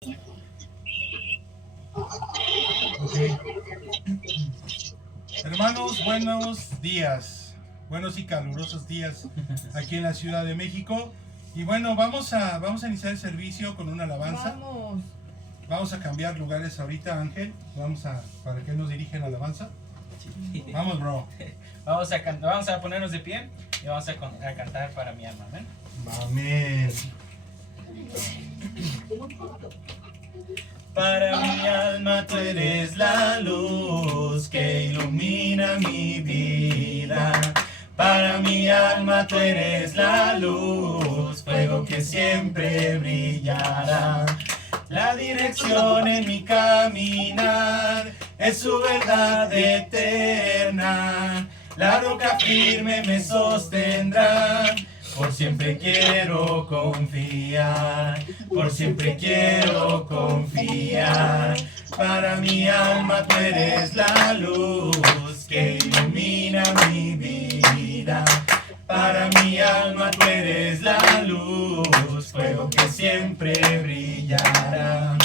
Okay. Hermanos, buenos días, buenos y calurosos días aquí en la Ciudad de México. Y bueno, vamos a iniciar el servicio con una alabanza. Vamos a cambiar lugares ahorita, Ángel. Para que él nos dirija la alabanza. Sí. Vamos, bro. Vamos a ponernos de pie y vamos a cantar para mi alma. Amén. Amén. Para mi alma tú eres la luz que ilumina mi vida. Para mi alma tú eres la luz, fuego que siempre brillará. La dirección en mi caminar es su verdad eterna. La roca firme me sostendrá. Por siempre quiero confiar, por siempre quiero confiar. Para mi alma tú eres la luz que ilumina mi vida. Para mi alma tú eres la luz, fuego que siempre brillará.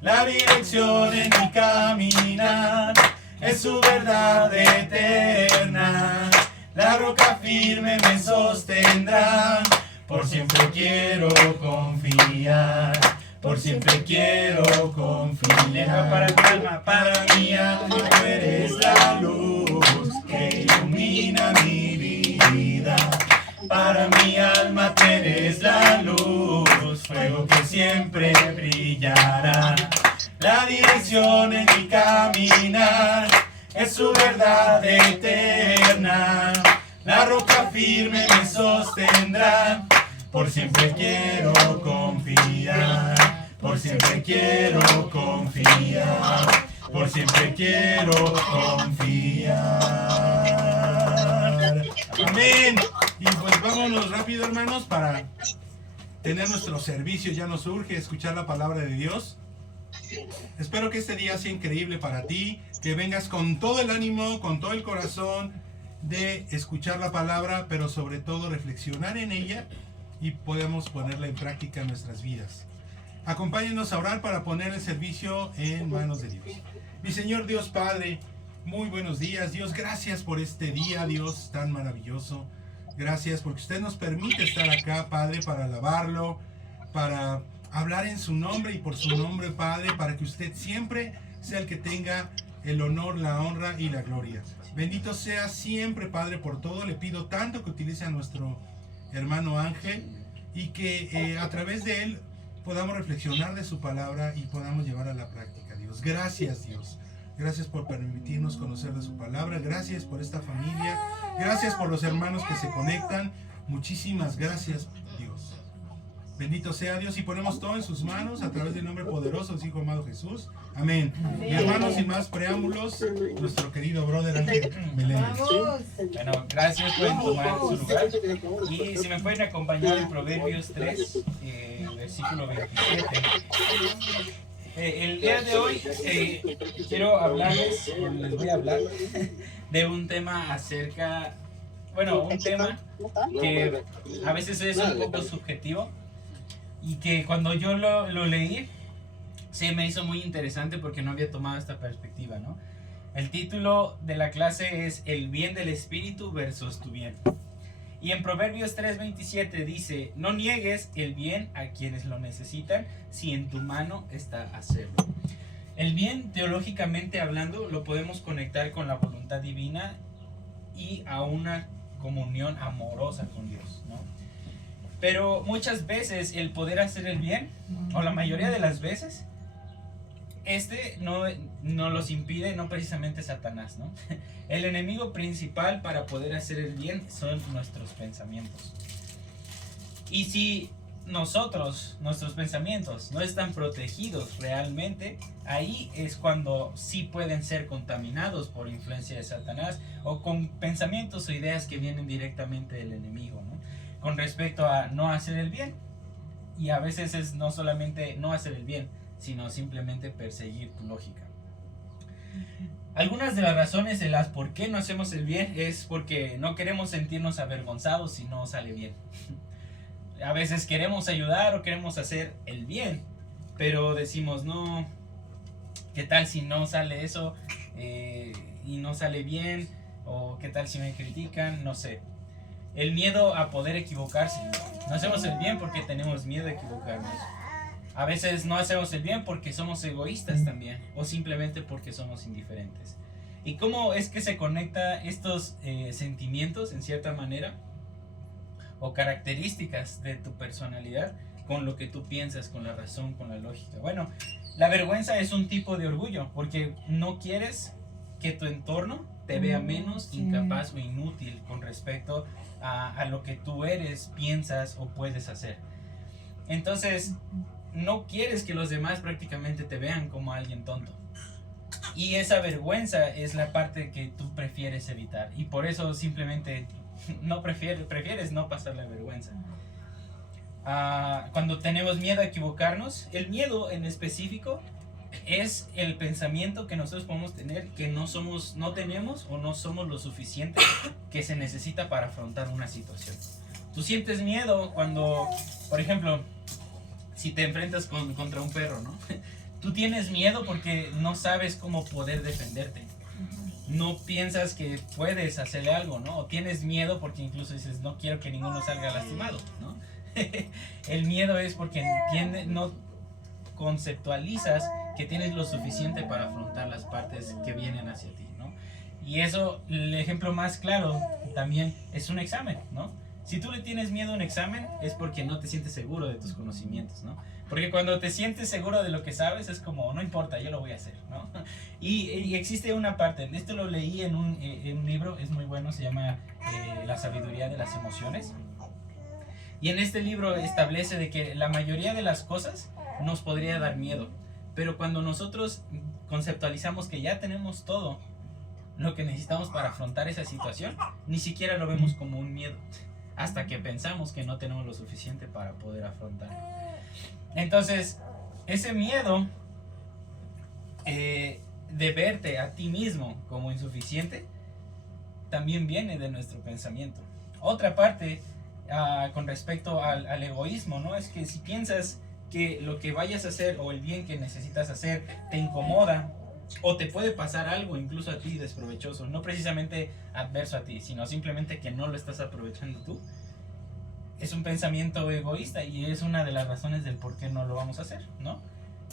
La dirección en mi caminar es su verdad eterna. La roca firme me sostendrá. Por siempre quiero confiar. Por siempre quiero confiar. Para mi alma tú eres la luz que ilumina mi vida. Para mi alma tú eres la luz, fuego que siempre brillará. La dirección en mi caminar es su verdad eterna. La roca firme me sostendrá. Por siempre quiero confiar. Por siempre quiero confiar. Por siempre quiero confiar. Amén. Y pues vámonos rápido, hermanos, para tener nuestro servicio. Ya nos urge escuchar la palabra de Dios. Espero que este día sea increíble para ti, que vengas con todo el ánimo, con todo el corazón de escuchar la palabra, pero sobre todo reflexionar en ella y podemos ponerla en práctica en nuestras vidas. Acompáñenos a orar para poner el servicio en manos de Dios. Mi Señor Dios Padre, muy buenos días. Dios, gracias por este día, Dios, tan maravilloso. Gracias porque usted nos permite estar acá, Padre, para alabarlo, para hablar en su nombre y por su nombre, Padre, para que usted siempre sea el que tenga el honor, la honra y la gloria. Bendito sea siempre, Padre, por todo. Le pido tanto que utilice a nuestro hermano Ángel y que a través de él podamos reflexionar de su palabra y podamos llevar a la práctica, Dios. Gracias, Dios. Gracias por permitirnos conocer de su palabra. Gracias por esta familia. Gracias por los hermanos que se conectan. Muchísimas gracias, Dios. Bendito sea Dios y ponemos todo en sus manos a través del nombre poderoso de su Hijo amado Jesús. Amén. Y hermanos, sin más preámbulos, nuestro querido brother Ángel Meléndez. Bueno, gracias por tomar su lugar. Y si me pueden acompañar en Proverbios 3, versículo 27. El día de hoy quiero hablarles, les voy a hablar de un tema un tema que a veces es un poco subjetivo y que cuando yo lo leí se me hizo muy interesante porque no había tomado esta perspectiva, ¿no? El título de la clase es El bien del espíritu versus tu bien. Y en Proverbios 3:27 dice: no niegues el bien a quienes lo necesitan si en tu mano está hacerlo. El bien, teológicamente hablando, lo podemos conectar con la voluntad divina y a una comunión amorosa con Dios, ¿no? Pero muchas veces el poder hacer el bien, o la mayoría de las veces, no los impide, no precisamente Satanás, ¿no? El enemigo principal para poder hacer el bien son nuestros pensamientos. Y si nuestros pensamientos no están protegidos realmente, ahí es cuando sí pueden ser contaminados por influencia de Satanás o con pensamientos o ideas que vienen directamente del enemigo, ¿no? Con respecto a no hacer el bien. Y a veces es no solamente no hacer el bien, sino simplemente perseguir tu lógica. Algunas de las razones en las por qué no hacemos el bien es porque no queremos sentirnos avergonzados si no sale bien. A veces queremos ayudar o queremos hacer el bien, pero decimos, no, ¿qué tal si no sale eso y no sale bien? ¿O qué tal si me critican? No sé. El miedo a poder equivocarse. No hacemos el bien porque tenemos miedo a equivocarnos. A veces no hacemos el bien porque somos egoístas también, o simplemente porque somos indiferentes. ¿Y cómo es que se conecta estos sentimientos, en cierta manera, o características de tu personalidad con lo que tú piensas, con la razón, con la lógica? Bueno, la vergüenza es un tipo de orgullo, porque no quieres que tu entorno te vea menos, incapaz o inútil con respecto a lo que tú eres, piensas o puedes hacer. Entonces, no quieres que los demás prácticamente te vean como alguien tonto. Y esa vergüenza es la parte que tú prefieres evitar. Y por eso simplemente no prefieres no pasar la vergüenza. Cuando tenemos miedo a equivocarnos, el miedo en específico es el pensamiento que nosotros podemos tener que no tenemos o no somos lo suficiente que se necesita para afrontar una situación. Tú sientes miedo cuando, por ejemplo, si te enfrentas contra un perro, ¿no? Tú tienes miedo porque no sabes cómo poder defenderte. No piensas que puedes hacerle algo, ¿no? O tienes miedo porque incluso dices, no quiero que ninguno salga lastimado, ¿no? El miedo es porque no conceptualizas que tienes lo suficiente para afrontar las partes que vienen hacia ti, ¿no? Y eso, el ejemplo más claro también es un examen, ¿no? Si tú le tienes miedo a un examen es porque no te sientes seguro de tus conocimientos, ¿no? Porque cuando te sientes seguro de lo que sabes es como, no importa, yo lo voy a hacer, ¿no? Y existe una parte, esto lo leí en un libro, es muy bueno, se llama La sabiduría de las emociones. Y en este libro establece de que la mayoría de las cosas nos podría dar miedo, pero cuando nosotros conceptualizamos que ya tenemos todo lo que necesitamos para afrontar esa situación, ni siquiera lo vemos como un miedo, hasta que pensamos que no tenemos lo suficiente para poder afrontar. Entonces, ese miedo de verte a ti mismo como insuficiente también viene de nuestro pensamiento. Otra parte con respecto al egoísmo, ¿no? Es que si piensas que lo que vayas a hacer o el bien que necesitas hacer te incomoda o te puede pasar algo incluso a ti desprovechoso, no precisamente adverso a ti, sino simplemente que no lo estás aprovechando tú, es un pensamiento egoísta y es una de las razones del por qué no lo vamos a hacer, ¿no?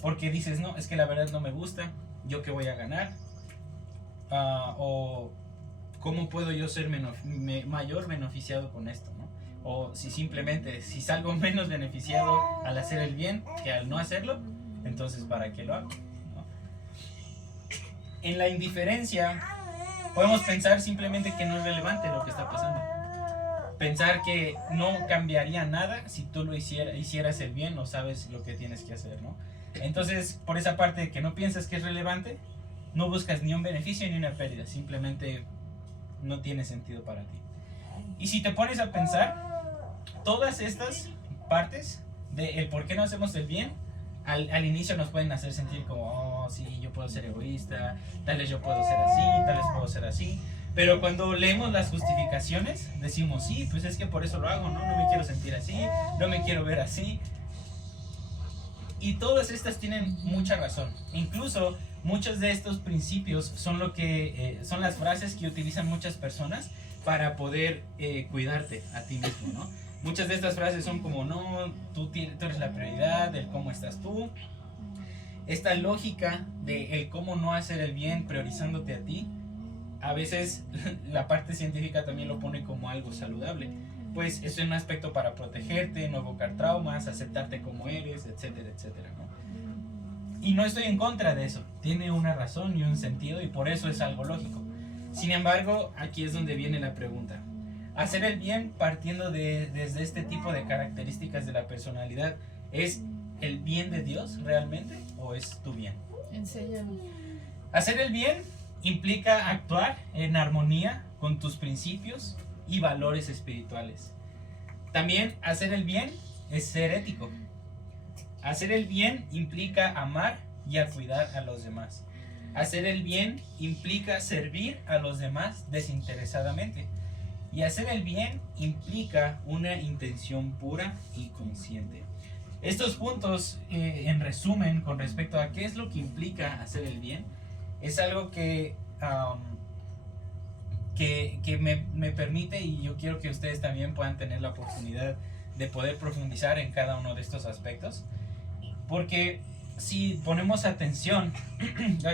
Porque dices, no, es que la verdad no me gusta, ¿yo qué voy a ganar? O ¿cómo puedo yo ser mayor beneficiado con esto, ¿no? O si simplemente, si salgo menos beneficiado al hacer el bien que al no hacerlo, entonces ¿para qué lo hago? ¿No? En la indiferencia podemos pensar simplemente que no es relevante lo que está pasando. Pensar que no cambiaría nada si tú lo hicieras el bien o sabes lo que tienes que hacer, ¿no? Entonces, por esa parte de que no piensas que es relevante, no buscas ni un beneficio ni una pérdida, simplemente no tiene sentido para ti. Y si te pones a pensar, todas estas partes de el por qué no hacemos el bien, al inicio nos pueden hacer sentir como, oh, sí, yo puedo ser egoísta, tal vez yo puedo ser así, tal vez puedo ser así. Pero cuando leemos las justificaciones, decimos, sí, pues es que por eso lo hago, ¿no? No me quiero sentir así, no me quiero ver así. Y todas estas tienen mucha razón. Incluso muchos de estos principios son son las frases que utilizan muchas personas para poder cuidarte a ti mismo, ¿no? Muchas de estas frases son como, no, tú eres la prioridad, el cómo estás tú. Esta lógica de el cómo no hacer el bien priorizándote a ti, a veces la parte científica también lo pone como algo saludable. Pues es un aspecto para protegerte, no evocar traumas, aceptarte como eres, etcétera, etcétera, ¿no? Y no estoy en contra de eso. Tiene una razón y un sentido y por eso es algo lógico. Sin embargo, aquí es donde viene la pregunta. ¿Hacer el bien partiendo desde este tipo de características de la personalidad es el bien de Dios realmente o es tu bien? Enséñanos. Hacer el bien implica actuar en armonía con tus principios y valores espirituales. También hacer el bien es ser ético. Hacer el bien implica amar y a cuidar a los demás. Hacer el bien implica servir a los demás desinteresadamente. Y hacer el bien implica una intención pura y consciente. Estos puntos, en resumen, con respecto a qué es lo que implica hacer el bien, es algo que me permite, y yo quiero que ustedes también puedan tener la oportunidad de poder profundizar en cada uno de estos aspectos, porque si ponemos atención,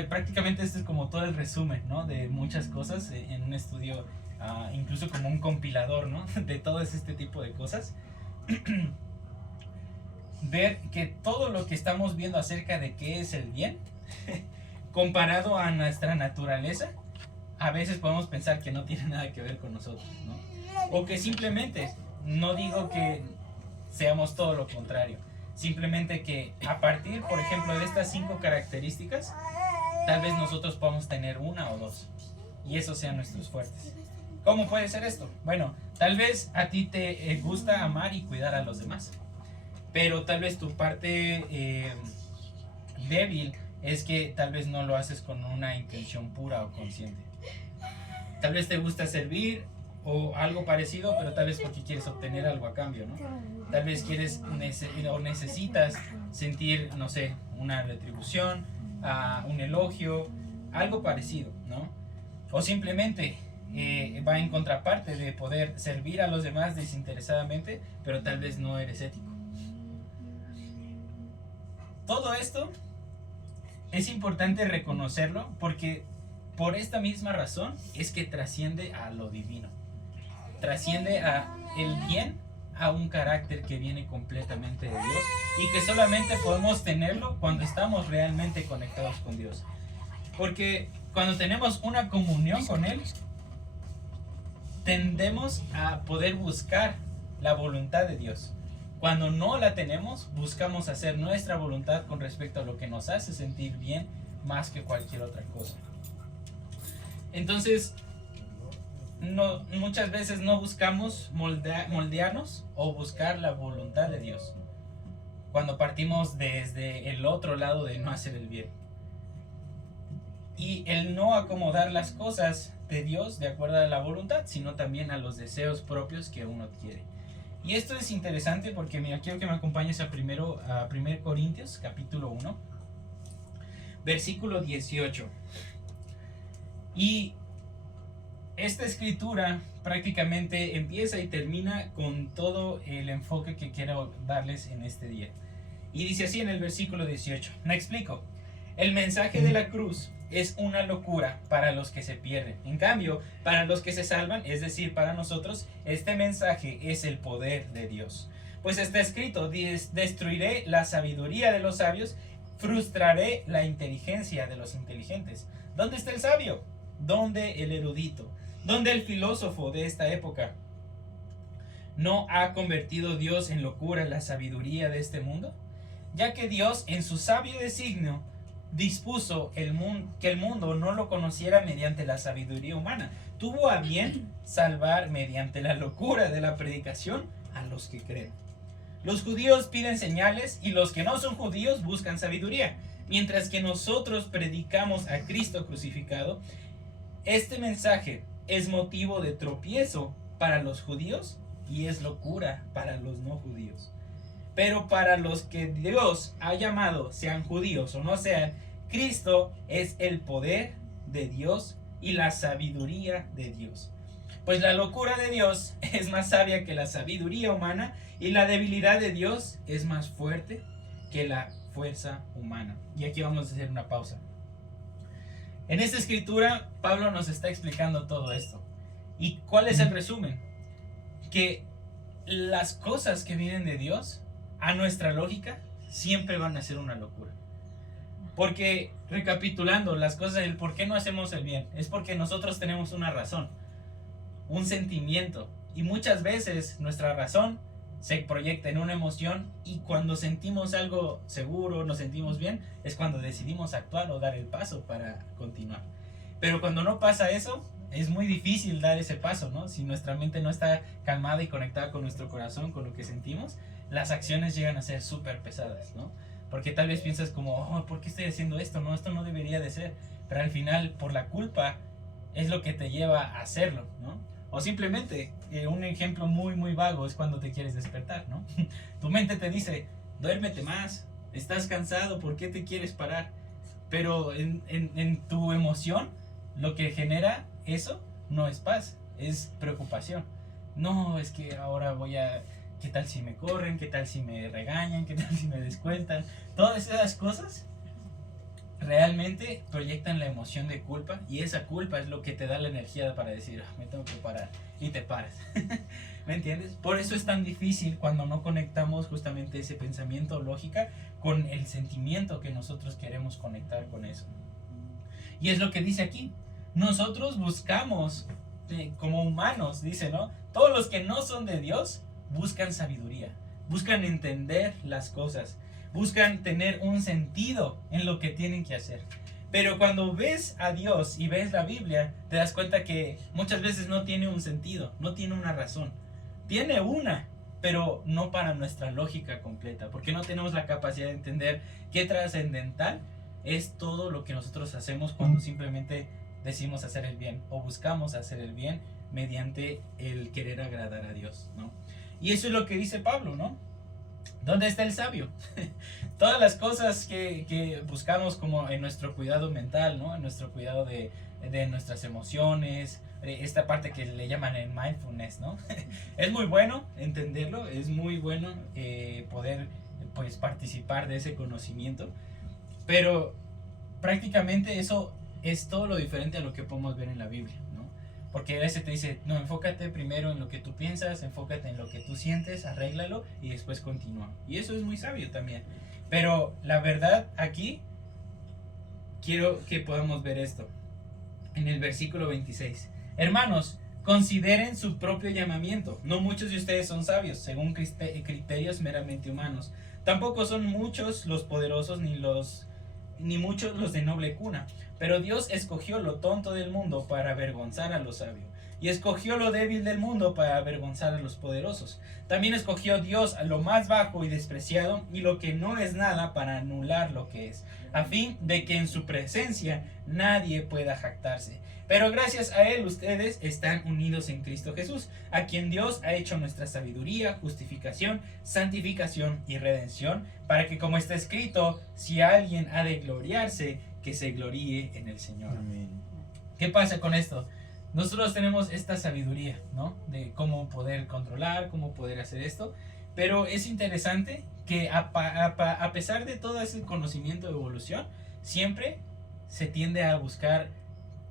prácticamente este es como todo el resumen, ¿no?, de muchas cosas en un estudio, incluso como un compilador, ¿no?, de todo este tipo de cosas. Ver que todo lo que estamos viendo acerca de qué es el bien, comparado a nuestra naturaleza, a veces podemos pensar que no tiene nada que ver con nosotros, ¿no? O que simplemente, no digo que seamos todo lo contrario, simplemente que a partir, por ejemplo, de estas 5 características, tal vez nosotros podamos tener 1 o 2, y esos sean nuestros fuertes. ¿Cómo puede ser esto? Bueno, tal vez a ti te gusta amar y cuidar a los demás, pero tal vez tu parte débil es que tal vez no lo haces con una intención pura o consciente. Tal vez te gusta servir o algo parecido, pero tal vez porque quieres obtener algo a cambio, ¿no? Tal vez quieres o necesitas sentir, no sé, una retribución, un elogio, algo parecido, ¿no? O simplemente va en contraparte de poder servir a los demás desinteresadamente, pero tal vez no eres ético. Todo esto es importante reconocerlo, porque por esta misma razón es que trasciende a lo divino. Trasciende a el bien, a un carácter que viene completamente de Dios y que solamente podemos tenerlo cuando estamos realmente conectados con Dios. Porque cuando tenemos una comunión con Él, tendemos a poder buscar la voluntad de Dios. Cuando no la tenemos, buscamos hacer nuestra voluntad con respecto a lo que nos hace sentir bien más que cualquier otra cosa. Entonces, muchas veces no buscamos moldearnos o buscar la voluntad de Dios cuando partimos desde el otro lado de no hacer el bien. Y el no acomodar las cosas de Dios de acuerdo a la voluntad, sino también a los deseos propios que uno quiere. Y esto es interesante porque, mira, quiero que me acompañes a 1 Corintios, capítulo 1, versículo 18. Y esta escritura prácticamente empieza y termina con todo el enfoque que quiero darles en este día. Y dice así en el versículo 18, me explico. El mensaje de la cruz es una locura para los que se pierden. En cambio, para los que se salvan, es decir, para nosotros, este mensaje es el poder de Dios. Pues está escrito, destruiré la sabiduría de los sabios, frustraré la inteligencia de los inteligentes. ¿Dónde está el sabio? ¿Dónde el erudito? ¿Dónde el filósofo de esta época? ¿No ha convertido Dios en locura la sabiduría de este mundo? Ya que Dios, en su sabio designio, dispuso que el mundo no lo conociera mediante la sabiduría humana. Tuvo a bien salvar mediante la locura de la predicación a los que creen. Los judíos piden señales y los que no son judíos buscan sabiduría. Mientras que nosotros predicamos a Cristo crucificado, este mensaje es motivo de tropiezo para los judíos y es locura para los no judíos. Pero para los que Dios ha llamado, sean judíos o no sean, Cristo es el poder de Dios y la sabiduría de Dios. Pues la locura de Dios es más sabia que la sabiduría humana y la debilidad de Dios es más fuerte que la fuerza humana. Y aquí vamos a hacer una pausa. En esta escritura, Pablo nos está explicando todo esto. ¿Y cuál es el resumen? Que las cosas que vienen de Dios, a nuestra lógica, siempre van a ser una locura. Porque, recapitulando, las cosas del por qué no hacemos el bien, es porque nosotros tenemos una razón, un sentimiento. Y muchas veces nuestra razón se proyecta en una emoción y cuando sentimos algo seguro, nos sentimos bien, es cuando decidimos actuar o dar el paso para continuar. Pero cuando no pasa eso, es muy difícil dar ese paso, ¿no? Si nuestra mente no está calmada y conectada con nuestro corazón, con lo que sentimos, las acciones llegan a ser súper pesadas, ¿no? Porque tal vez piensas como, oh, ¿por qué estoy haciendo esto? No, esto no debería de ser. Pero al final, por la culpa, es lo que te lleva a hacerlo, ¿no? O simplemente, un ejemplo muy, muy vago es cuando te quieres despertar, ¿no? Tu mente te dice, duérmete más, estás cansado, ¿por qué te quieres parar? Pero en tu emoción, lo que genera eso no es paz, es preocupación. No, es que ahora ¿qué tal si me corren? ¿Qué tal si me regañan? ¿Qué tal si me descuentan? Todas esas cosas realmente proyectan la emoción de culpa, y esa culpa es lo que te da la energía para decir, me tengo que parar, y te paras. ¿Me entiendes? Por eso es tan difícil cuando no conectamos justamente ese pensamiento o lógica con el sentimiento que nosotros queremos conectar con eso. Y es lo que dice aquí. Nosotros buscamos, como humanos, dice, ¿no? Todos los que no son de Dios buscan sabiduría, buscan entender las cosas, buscan tener un sentido en lo que tienen que hacer. Pero cuando ves a Dios y ves la Biblia, te das cuenta que muchas veces no tiene un sentido, no tiene una razón. Tiene una, pero no para nuestra lógica completa, porque no tenemos la capacidad de entender qué trascendental es todo lo que nosotros hacemos cuando simplemente decimos hacer el bien o buscamos hacer el bien mediante el querer agradar a Dios, ¿no? Y eso es lo que dice Pablo, ¿no? ¿Dónde está el sabio? Todas las cosas que buscamos como en nuestro cuidado mental, ¿no? En nuestro cuidado de nuestras emociones, esta parte que le llaman el mindfulness, ¿no? Es muy bueno entenderlo, es muy bueno poder pues participar de ese conocimiento, pero prácticamente eso es todo lo diferente a lo que podemos ver en la Biblia, ¿no? Porque a veces te dice, no, enfócate primero en lo que tú piensas, enfócate en lo que tú sientes, arréglalo y después continúa. Y eso es muy sabio también. Pero la verdad aquí, quiero que podamos ver esto. En el versículo 26. Hermanos, consideren su propio llamamiento. No muchos de ustedes son sabios, según criterios meramente humanos. Tampoco son muchos los poderosos ni muchos los de noble cuna. Pero Dios escogió lo tonto del mundo para avergonzar a lo sabio, y escogió lo débil del mundo para avergonzar a los poderosos. También escogió Dios a lo más bajo y despreciado, y lo que no es nada, para anular lo que es, a fin de que en su presencia nadie pueda jactarse. Pero gracias a Él ustedes están unidos en Cristo Jesús, a quien Dios ha hecho nuestra sabiduría, justificación, santificación y redención, para que, como está escrito, si alguien ha de gloriarse, que se gloríe en el Señor. Amén. ¿Qué pasa con esto? Nosotros tenemos esta sabiduría, ¿no? De cómo poder controlar, cómo poder hacer esto. Pero es interesante que a pesar de todo ese conocimiento de evolución, siempre se tiende a buscar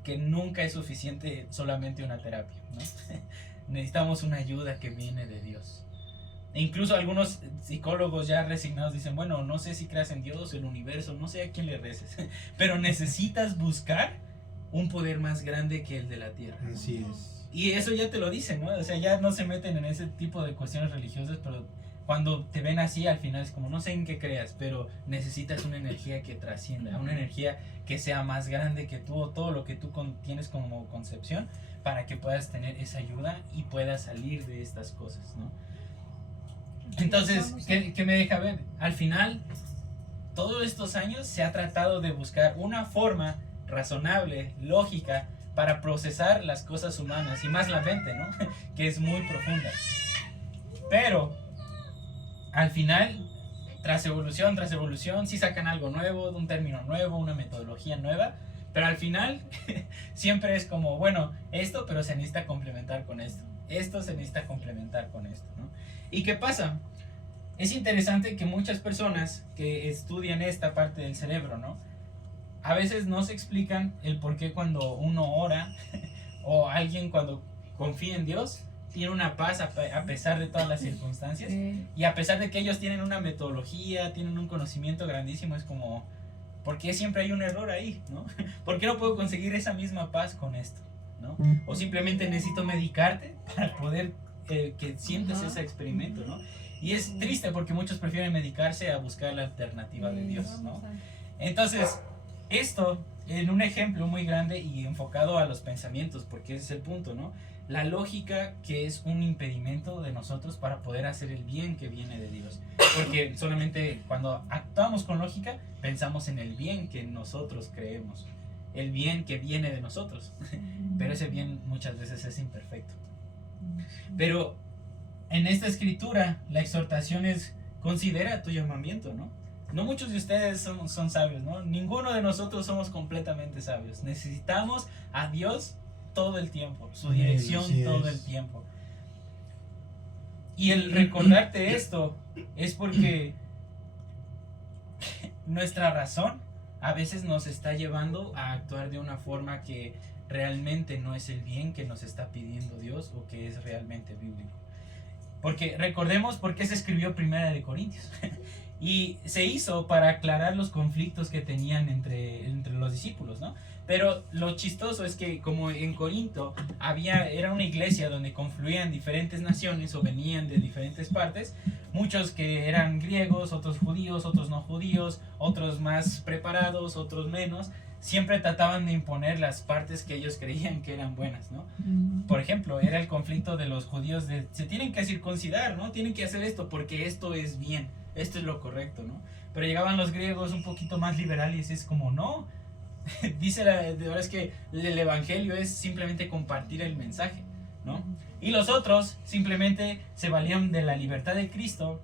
que nunca es suficiente solamente una terapia, ¿no? Necesitamos una ayuda que viene de Dios. E incluso algunos psicólogos ya resignados dicen, bueno, no sé si creas en Dios, el universo, no sé a quién le reces, pero necesitas buscar un poder más grande que el de la tierra. Así es. Y eso ya te lo dicen, ¿no? O sea, ya no se meten en ese tipo de cuestiones religiosas, pero cuando te ven así, al final es como, no sé en qué creas, pero necesitas una energía que trascienda, una energía que sea más grande que tú, o todo lo que tú tienes como concepción, para que puedas tener esa ayuda y puedas salir de estas cosas, ¿no? Entonces, ¿qué me deja ver? Al final, todos estos años se ha tratado de buscar una forma razonable, lógica, para procesar las cosas humanas, y más la mente, ¿no? Que es muy profunda. Pero, al final, tras evolución, sí sacan algo nuevo, un término nuevo, una metodología nueva, pero al final, siempre es como, bueno, esto, pero se necesita complementar con esto. Esto se necesita complementar con esto, ¿no? ¿Y qué pasa? Es interesante que muchas personas que estudian esta parte del cerebro, ¿no? A veces no se explican el por qué cuando uno ora o alguien cuando confía en Dios tiene una paz a pesar de todas las circunstancias, y a pesar de que ellos tienen una metodología, tienen un conocimiento grandísimo, es como, ¿por qué siempre hay un error ahí, ¿no? ¿Por qué no puedo conseguir esa misma paz con esto, ¿no? O simplemente necesito medicarte para poder que sientas ese experimento, ¿no? Y es triste porque muchos prefieren medicarse a buscar la alternativa de Dios, ¿no? Entonces, esto en un ejemplo muy grande y enfocado a los pensamientos, porque ese es el punto, ¿no? La lógica, que es un impedimento de nosotros para poder hacer el bien que viene de Dios. Porque solamente cuando actuamos con lógica, pensamos en el bien que nosotros creemos, el bien que viene de nosotros. Pero ese bien muchas veces es imperfecto. Pero en esta escritura, la exhortación es considera tu llamamiento, ¿no? No muchos de ustedes son sabios, ¿no? Ninguno de nosotros somos completamente sabios. Necesitamos a Dios todo el tiempo, su dirección todo el tiempo. Y el recordarte esto es porque nuestra razón a veces nos está llevando a actuar de una forma que realmente no es el bien que nos está pidiendo Dios o que es realmente bíblico. Porque recordemos por qué se escribió Primera de Corintios. Y se hizo para aclarar los conflictos que tenían entre los discípulos, ¿no? Pero lo chistoso es que como en Corinto era una iglesia donde confluían diferentes naciones o venían de diferentes partes, muchos que eran griegos, otros judíos, otros no judíos, otros más preparados, otros menos, siempre trataban de imponer las partes que ellos creían que eran buenas, ¿no? Por ejemplo, era el conflicto de los judíos se tienen que circuncidar, ¿no? Tienen que hacer esto porque esto es bien, esto es lo correcto, ¿no? Pero llegaban los griegos un poquito más liberales y es como, no, dice ahora es que el evangelio es simplemente compartir el mensaje, ¿no? Y los otros simplemente se valían de la libertad de Cristo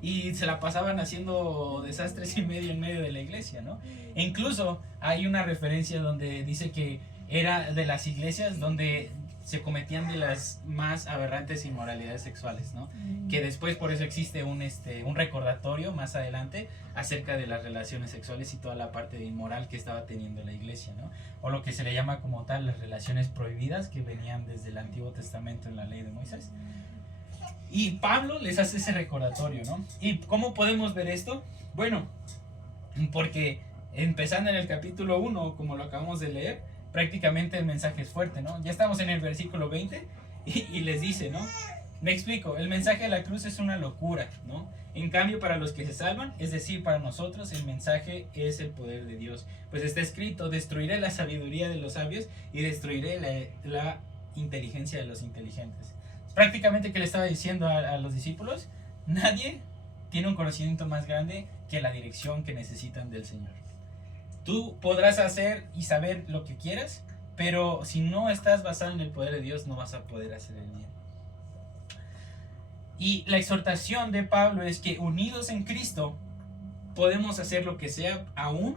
y se la pasaban haciendo desastres en medio de la iglesia, ¿no? E incluso hay una referencia donde dice que era de las iglesias donde se cometían de las más aberrantes inmoralidades sexuales, ¿no? Que después por eso existe un recordatorio más adelante acerca de las relaciones sexuales y toda la parte de inmoral que estaba teniendo la iglesia, ¿no? O lo que se le llama como tal las relaciones prohibidas que venían desde el Antiguo Testamento en la ley de Moisés. Y Pablo les hace ese recordatorio, ¿no? ¿Y cómo podemos ver esto? Bueno, porque empezando en el capítulo 1, como lo acabamos de leer, prácticamente el mensaje es fuerte, ¿no? Ya estamos en el versículo 20 y les dice, ¿no? Me explico, el mensaje de la cruz es una locura, ¿no? En cambio, para los que se salvan, es decir, para nosotros, el mensaje es el poder de Dios. Pues está escrito, destruiré la sabiduría de los sabios y destruiré la inteligencia de los inteligentes. Prácticamente que le estaba diciendo a los discípulos, nadie tiene un conocimiento más grande que la dirección que necesitan del Señor. Tú podrás hacer y saber lo que quieras, pero si no estás basado en el poder de Dios, no vas a poder hacer el bien. Y la exhortación de Pablo es que unidos en Cristo podemos hacer lo que sea, aún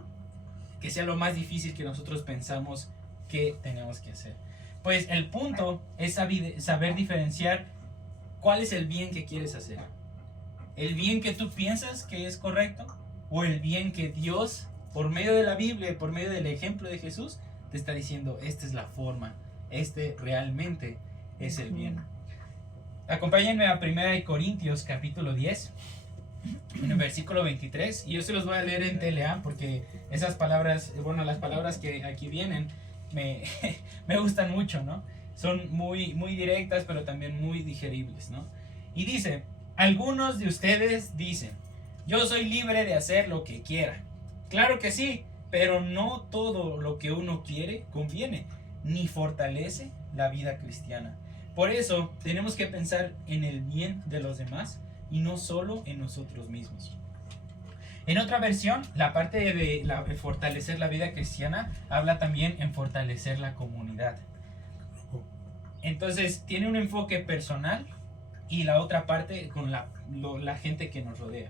que sea lo más difícil que nosotros pensamos que tenemos que hacer. Pues el punto es saber diferenciar cuál es el bien que quieres hacer. El bien que tú piensas que es correcto o el bien que Dios, por medio de la Biblia, por medio del ejemplo de Jesús, te está diciendo, esta es la forma, este realmente es el bien. Acompáñenme a 1 Corintios capítulo 10, en el versículo 23, y yo se los voy a leer en TLA porque esas palabras, bueno, las palabras que aquí vienen me gustan mucho, ¿no? Son muy, muy directas, pero también muy digeribles, ¿no? Y dice, algunos de ustedes dicen, yo soy libre de hacer lo que quiera. Claro que sí, pero no todo lo que uno quiere conviene, ni fortalece la vida cristiana. Por eso tenemos que pensar en el bien de los demás y no solo en nosotros mismos. En otra versión, la parte de fortalecer la vida cristiana habla también en fortalecer la comunidad. Entonces tiene un enfoque personal y la otra parte con la gente que nos rodea.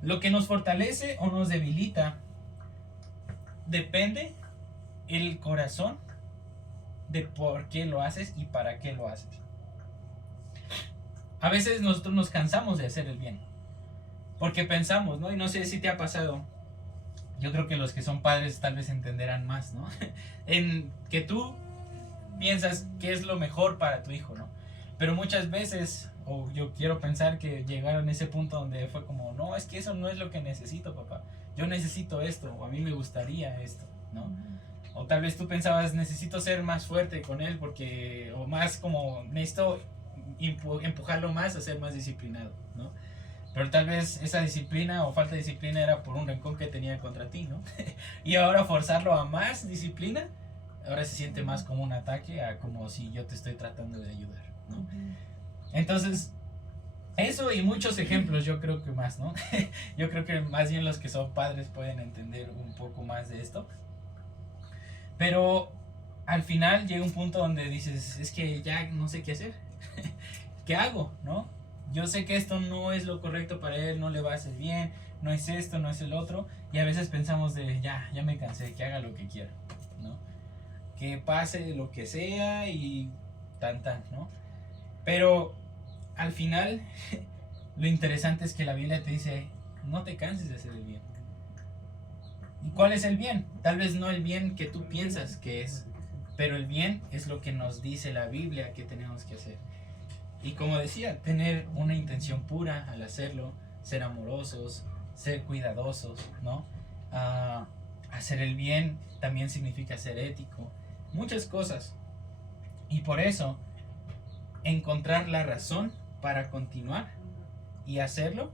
Lo que nos fortalece o nos debilita depende el corazón de por qué lo haces y para qué lo haces. A veces nosotros nos cansamos de hacer el bien porque pensamos, ¿no? Y no sé si te ha pasado, yo creo que los que son padres tal vez entenderán más, ¿no? En que tú piensas que es lo mejor para tu hijo, ¿no? Pero muchas veces, o yo quiero pensar que llegaron a ese punto donde fue como, no, es que eso no es lo que necesito, papá. Yo necesito esto, o a mí me gustaría esto, ¿no? O tal vez tú pensabas, necesito ser más fuerte con él porque, o más como, necesito empujarlo más a ser más disciplinado, ¿no? Pero tal vez esa disciplina o falta de disciplina era por un rencor que tenía contra ti, ¿no? Y ahora forzarlo a más disciplina, ahora se siente más como un ataque a como si yo te estoy tratando de ayudar, ¿no? Entonces, eso y muchos ejemplos yo creo que más, ¿no? Yo creo que más bien los que son padres pueden entender un poco más de esto. Pero al final llega un punto donde dices, es que ya no sé qué hacer. ¿Qué hago? ¿No? yo sé que esto no es lo correcto para él, no le va a hacer bien, no es esto, no es el otro, y a veces pensamos de ya me cansé, que haga lo que quiera, ¿no? Que pase lo que sea y tan, ¿no? Pero al final lo interesante es que la Biblia te dice, no te canses de hacer el bien. ¿Y cuál es el bien? Tal vez no el bien que tú piensas que es, pero el bien es lo que nos dice la Biblia que tenemos que hacer. Y como decía, tener una intención pura al hacerlo, ser amorosos, ser cuidadosos, ¿no? Hacer el bien también significa ser ético, muchas cosas. Y por eso, encontrar la razón para continuar y hacerlo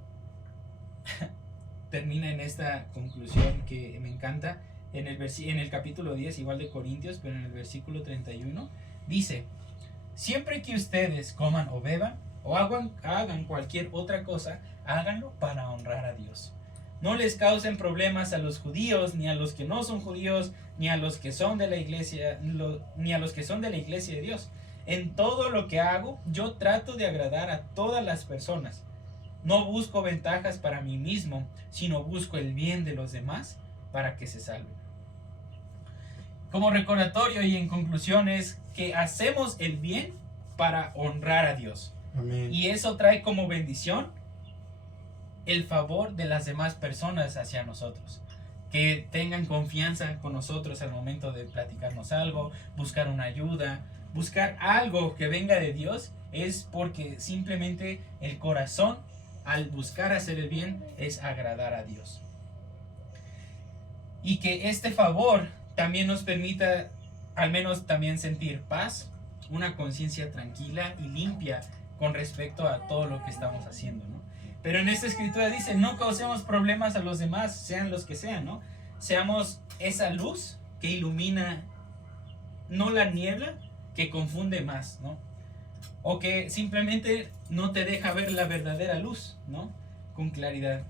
termina en esta conclusión que me encanta en el capítulo 10 igual de Corintios, pero en el versículo 31 dice: siempre que ustedes coman o beban o hagan cualquier otra cosa, háganlo para honrar a Dios. No les causen problemas a los judíos, ni a los que no son judíos, ni a los que son de la iglesia, ni a los que son de la iglesia de Dios. En todo lo que hago, yo trato de agradar a todas las personas. No busco ventajas para mí mismo, sino busco el bien de los demás para que se salven. Como recordatorio y en conclusión es que hacemos el bien para honrar a Dios. Amén. Y eso trae como bendición el favor de las demás personas hacia nosotros. Que tengan confianza con nosotros al momento de platicarnos algo, buscar una ayuda, buscar algo que venga de Dios, es porque simplemente el corazón al buscar hacer el bien es agradar a Dios. Y que este favor también nos permita al menos también sentir paz, una conciencia tranquila y limpia con respecto a todo lo que estamos haciendo, ¿no? Pero en esta escritura dice, no causemos problemas a los demás, sean los que sean, ¿no? Seamos esa luz que ilumina, no la niebla que confunde más, ¿no? O que simplemente no te deja ver la verdadera luz, ¿no? Con claridad.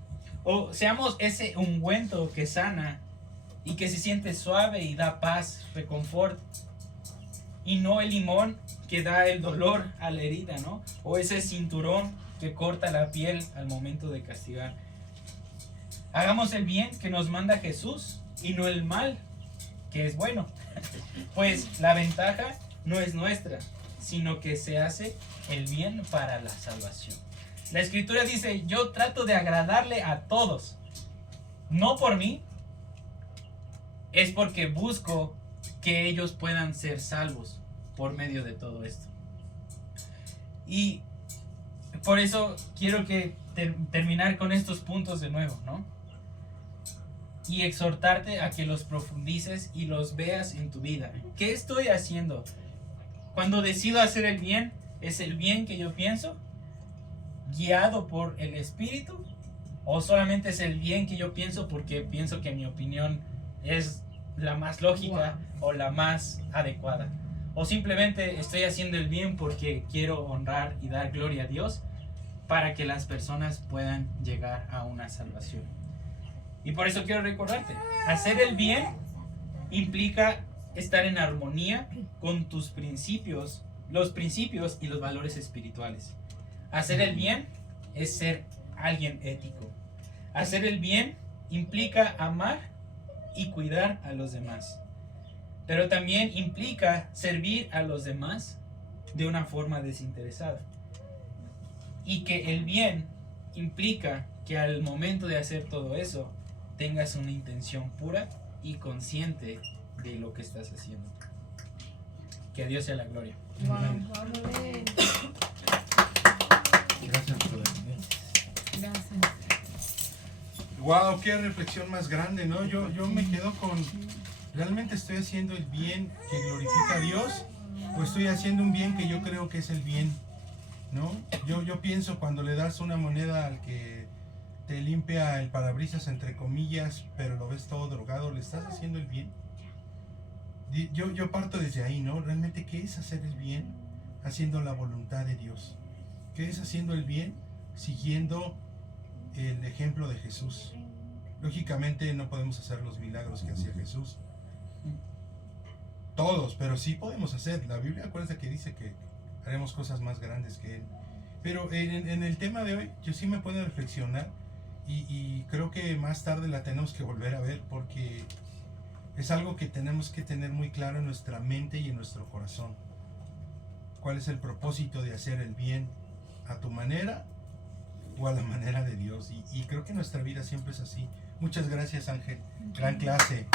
O seamos ese ungüento que sana y que se siente suave y da paz, reconfort, y no el limón que da el dolor a la herida, ¿no? O ese cinturón que corta la piel al momento de castigar. Hagamos el bien que nos manda Jesús y no el mal que es bueno, pues la ventaja no es nuestra, sino que se hace el bien para la salvación. La escritura dice, yo trato de agradarle a todos, no por mí, es porque busco que ellos puedan ser salvos por medio de todo esto. Y por eso quiero que terminar con estos puntos de nuevo, ¿no? Y exhortarte a que los profundices y los veas en tu vida. ¿Qué estoy haciendo? Cuando decido hacer el bien, ¿es el bien que yo pienso, guiado por el Espíritu? ¿O solamente es el bien que yo pienso porque pienso que mi opinión es la más lógica o la más adecuada? ¿O simplemente estoy haciendo el bien porque quiero honrar y dar gloria a Dios para que las personas puedan llegar a una salvación? Y por eso quiero recordarte, hacer el bien implica estar en armonía con tus principios, los principios y los valores espirituales. Hacer el bien es ser alguien ético. Hacer el bien implica amar y cuidar a los demás. Pero también implica servir a los demás de una forma desinteresada. Y que el bien implica que al momento de hacer todo eso tengas una intención pura y consciente de lo que estás haciendo. Que a Dios sea la gloria. Wow, Amén. amén. Gracias, brother. Gracias. Wow, qué reflexión más grande, ¿no? Yo me quedo con, ¿realmente estoy haciendo el bien que glorifica a Dios? ¿O estoy haciendo un bien que yo creo que es el bien? ¿No? Yo pienso cuando le das una moneda al que te limpia el parabrisas entre comillas, pero lo ves todo drogado, ¿le estás haciendo el bien? Yo parto desde ahí, ¿no? Realmente, ¿qué es hacer el bien? Haciendo la voluntad de Dios. ¿Qué es haciendo el bien? Siguiendo el ejemplo de Jesús. Lógicamente no podemos hacer los milagros que hacía Jesús. Todos, pero sí podemos hacer. La Biblia, acuérdense que dice que haremos cosas más grandes que Él. Pero en el tema de hoy, yo sí me puedo reflexionar y creo que más tarde la tenemos que volver a ver porque es algo que tenemos que tener muy claro en nuestra mente y en nuestro corazón. ¿Cuál es el propósito de hacer el bien a tu manera o a la manera de Dios? Y creo que nuestra vida siempre es así. Muchas gracias, Ángel. Gran clase.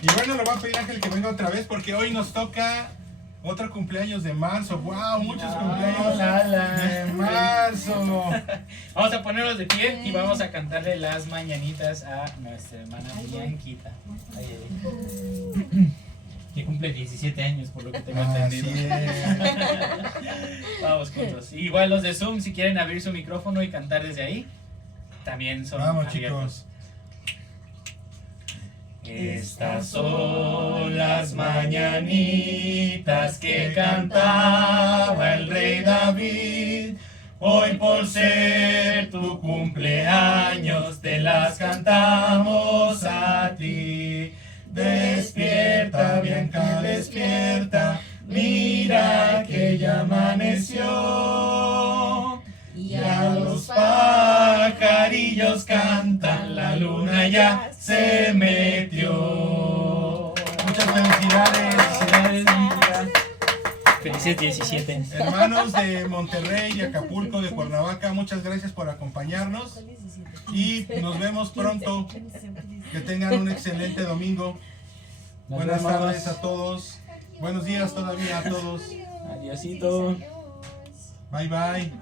Y bueno, le voy a pedir a Ángel que venga otra vez porque hoy nos toca otro cumpleaños de marzo. ¡Wow! Muchos cumpleaños de marzo. Vamos a ponernos de pie y vamos a cantarle las mañanitas a nuestra hermana Bianquita. Que cumple 17 años, por lo que tengo entendido. Así es. Vamos juntos. Igual los de Zoom, si quieren abrir su micrófono y cantar desde ahí, también son Vamos, abiertos. chicos. Estas son las mañanitas que cantaba el rey David. Hoy por ser tu cumpleaños te las cantamos a ti. Despierta, Bianca, despierta, mira que ya amaneció. Ya los pajarillos cantan, la luna ya se metió. Muchas felicidades. Felices 17. Hermanos de Monterrey, de Acapulco, de Cuernavaca, muchas gracias por acompañarnos y nos vemos pronto. Que tengan un excelente domingo. Buenas tardes a todos. Buenos días todavía a todos. Adiósito. Bye bye.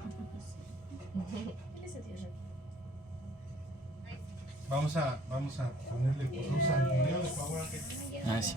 Vamos a ponerle luz al video, por favor. Adiós.